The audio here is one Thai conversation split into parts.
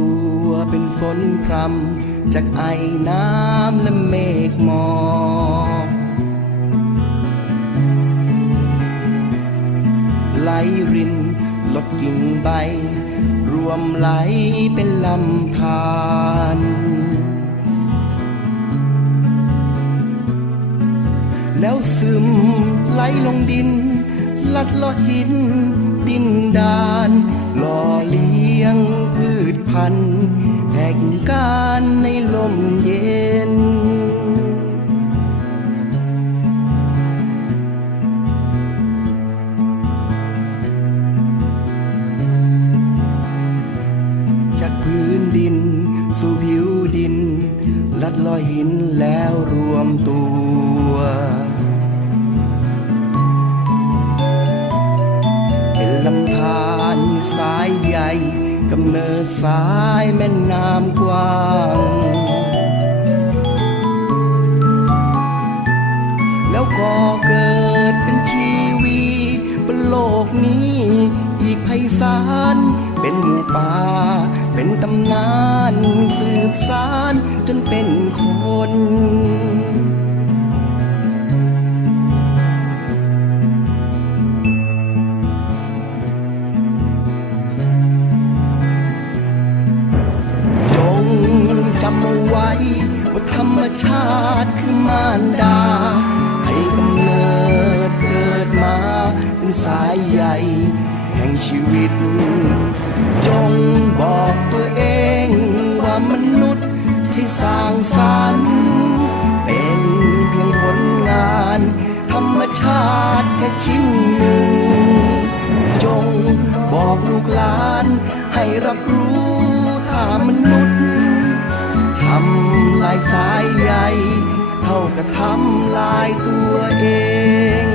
ตัวเป็นฝนพรำจากไอน้ำและเมฆหมอกไหลรินลดกิ่งใบ รวมไหลเป็นลำธารแล้วซึมไหลลงดิน ลัดลอหิน ดินดานหล่อลี พันแผ่กิ่งก้านในลมเย็น จากพื้นดิน สู่ผิวดิน ลัดลอยหินแล้วรวมตัว กำเนิดสายแม่น้ำกว้างแล้วก็เกิดเป็นชีวีบนโลกนี้ อีกไพศาลเป็นหมู่ป่า เป็นตำนาน สืบสารจนเป็นคน ว้ว่าธรรมชาติคือมารดา ให้กำเนิดเกิดมาเป็นสายใหญ่แห่งชีวิต จงบอกตัวเองว่ามนุษย์ที่สร้างสรรค์เป็นเพียงผลงาน ธรรมชาติแค่ชิ้นหนึ่ง จงบอกลูกหลานให้รับรู้ายสายใหญ่เท่ากับทำลายตัวเอง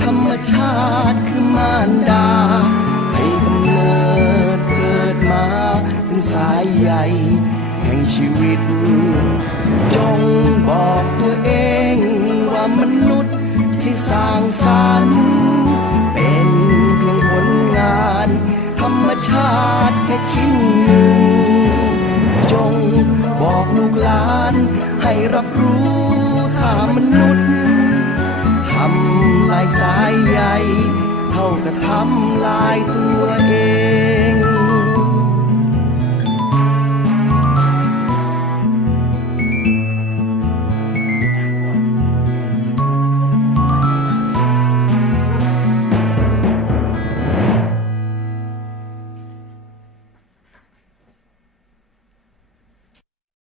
ธรรมชาติคือมารดา ให้กำเนิดเกิดมาเป็นสายใหญ่แห่งชีวิต จงบอกตัวเองว่ามนุษย์ที่สร้างสรรค์เป็นเพียงผลงาน ธรรมชาติแค่ชิ้นหนึ่ง จงบอกลูกหลานให้รับรู้ ก็ทำลายตัวเอง